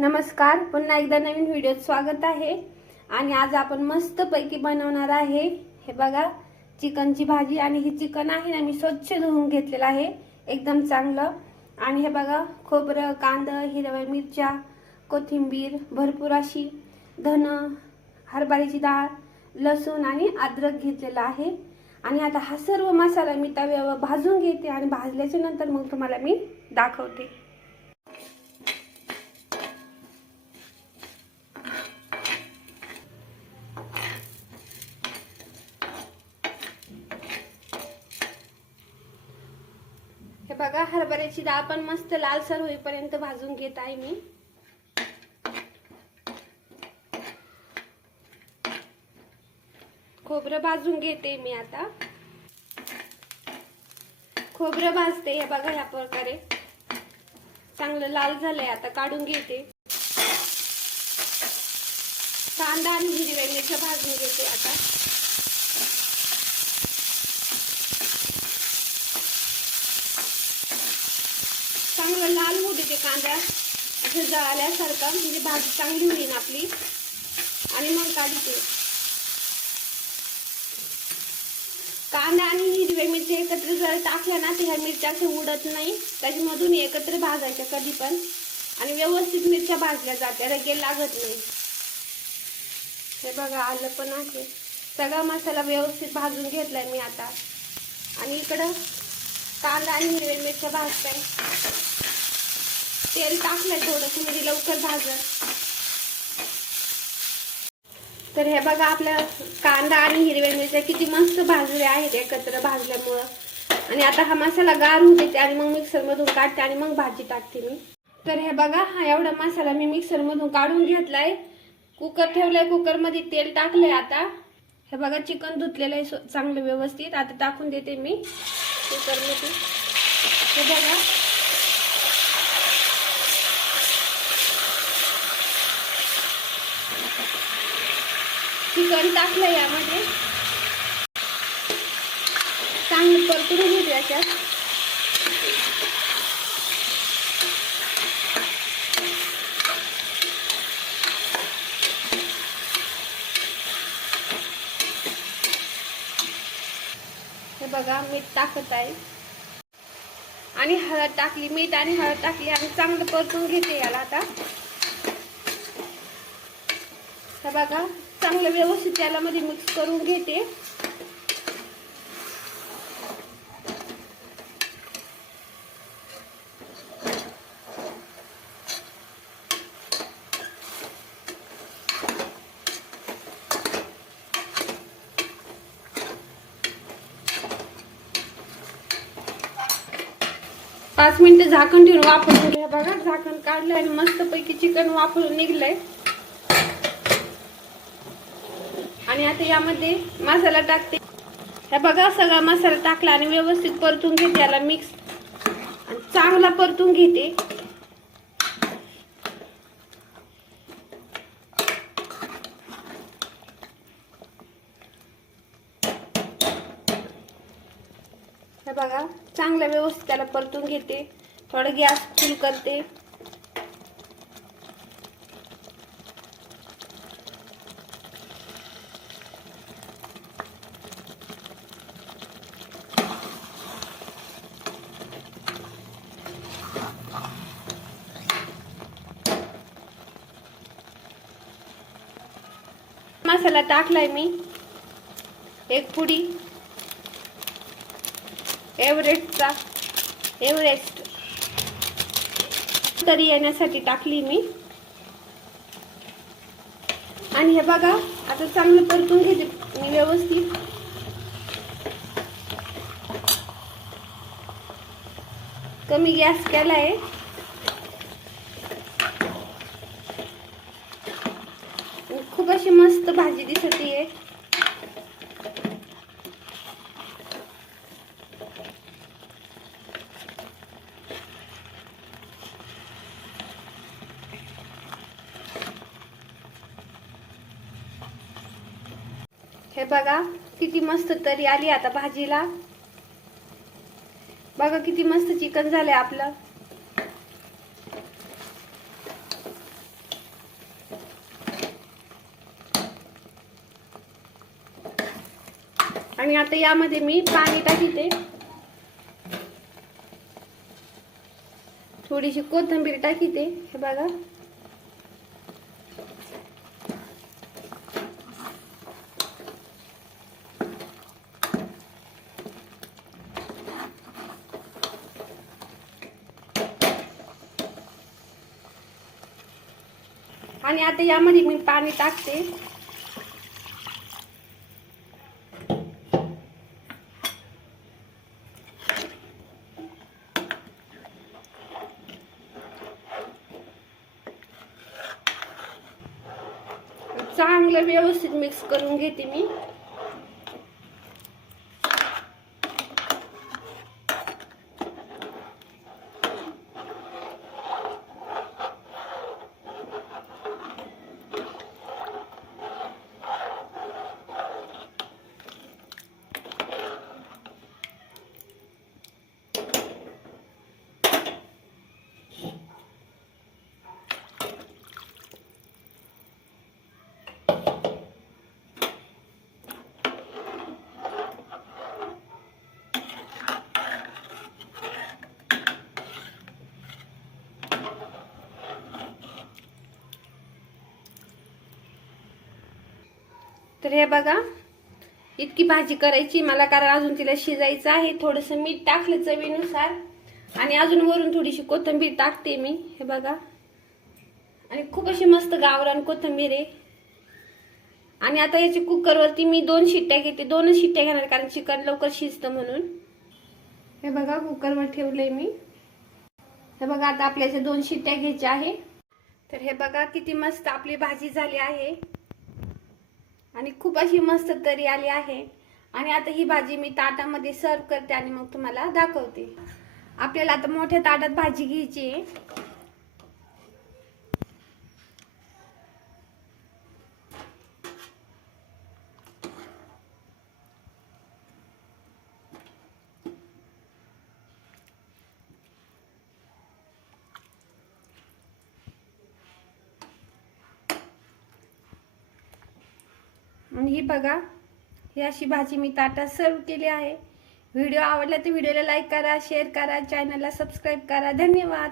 नमस्कार पुन्हा एकदा नवीन व्हिडिओत स्वागत आहे. आणि आज आपण मस्त पैकी बनवणार आहे. हे बघा चिकनची भाजी आणि हे चिकन आहे ना मी स्वच्छ धुवून घेतलेलं आहे. एकदम चांगलं. आणि हे बघा खोबरं कांदं हिरव्या मिरच्या कोथिंबीर भरपूर अशी धन हरभऱ्याची डाळ लसूण आणि अद्रक घेतलेलं आहे. आणि आता हा सर्व मसाला मी तव्यावर भाजून घेते आणि भाजल्याच्या नंतर मग तुम्हाला मी दाखवते. बघा हरभऱ्याची डाळ पण मस्त लालसर होईपर्यंत भाजून घेत आहे मी. खोबरं भाजून घेते मी आता. खोबरं भाजते हे बघा ह्या प्रकारे. चांगलं लाल झालंय आता काढून घेते. कांदा आणि हिरव्या मिरच्या भाजून घेते आता. थोडं लाल होऊ देते कांदा. असं जळाल्यासारखं म्हणजे भाजी चांगली होईल आपली. आणि मग काढते कांदा आणि हिरव्या मिरची एकत्र जर टाकल्या ना तर ह्या मिरच्या असे उडत नाही. त्याच्यामधून एकत्र भाजायच्या कधी पण. आणि व्यवस्थित मिरच्या भाजल्या जात्या रगेल लागत नाही. हे बघा आलं पण आहे. सगळा मसाला व्यवस्थित भाजून घेतलाय मी आता. आणि इकडं कांदा आणि हिरव्या मिरच्या भाजताय. तेल टाकलंय थोडस म्हणजे लवकर भाजत तर हे बघा आपल्या कांदा आणि हिरव्या मिरच्या किती मस्त भाजले आहेत एकत्र भाजल्यामुळं. आणि आता हा मसाला गार होऊ देते आणि मग मिक्सरमधून काढते आणि मग भाजी टाकते मी. तर हे बघा हा एवढा मसाला मी मिक्सरमधून काढून घेतलाय. कुकर ठेवलाय कुकरमध्ये तेल टाकलंय आता. हे बघा चिकन धुतलेलं आहे चांगलं व्यवस्थित. आता टाकून देते मी कुकरमध्ये. हे बघा. चिकन टाकलं यामध्ये. चांगलं परतून घेऊ याच्यात. हे बघा मीठ टाकत आहे. आणि हळद टाकली मीठ आणि हळद टाकली आणि चांगलं परतून घेते याला आता. हे बघा चांगलं व्यवस्थित त्याला मध्ये मिक्स करून घेते. पाच मिनिटं झाकण ठेवून वापरून घ्या बघा. झाकण काढलं आणि मस्तपैकी चिकन वापरून निघलंय. आणि आता यामध्ये मसाला टाकते. हे बघा सगळा मसाला टाकला आणि व्यवस्थित परतून घेते याला मिक्स आणि चांगला परतून घेते. हे बघा चांगला व्यवस्थित त्याला परतून घेते. थोडं गॅस फुल करते. मसाला टाकलाय मी? एक पुडी. एव्हरेस्टचा. एव्हरेस्ट. तरी येण्यासाठी टाकली मी. आणि हे बघा आता चांगलं परतून घेते मी व्यवस्थित. कमी गॅस केला आहे खूप अशी मस्त भाजी दिसत आहे हे बघा किती मस्त तरी आली आता भाजीला. बघा किती मस्त चिकन झालंय आपलं. आणि आता यामध्ये मी पाणी टाकते. थोडीशी कोथिंबीर टाकीते हे बघा. आणि आता यामध्ये मी पाणी टाकते. चांगलं व्यवस्थित मिक्स करून घेते मी. तर हे बघा इतकी भाजी करायची मला कारण अजून तिला शिजायचं आहे. थोडंसं मीठ टाकलं चवीनुसार. आणि अजून वरून थोडीशी कोथिंबीर टाकते मी हे बघा. आणि खूप अशी मस्त गावरान कोथिंबीर आहे. आणि आता याची कुकरवरती मी दोन शिट्ट्या घेते. दोनच शिट्ट्या घेणार कारण चिकन लवकर शिजतं म्हणून. हे बघा कुकरवर ठेवलंय मी. हे बघा आता आपल्याच्या दोन शिट्ट्या घ्यायच्या आहे. तर हे बघा किती मस्त आपली भाजी झाली आहे. आणि खूप अशी मस्त तरी आली आहे. आणि आता ही भाजी मी ताटामध्ये सर्व करते आणि मग तुम्हाला दाखवते. आपल्याला आता मोठ्या ताटात भाजी घ्यायची आहे. आणि ही बघा ही अशी भाजी मी ताटात सर्व केली आहे. व्हिडिओ आवडला तर व्हिडिओला लाईक करा शेअर करा चॅनलला सबस्क्राईब करा. धन्यवाद.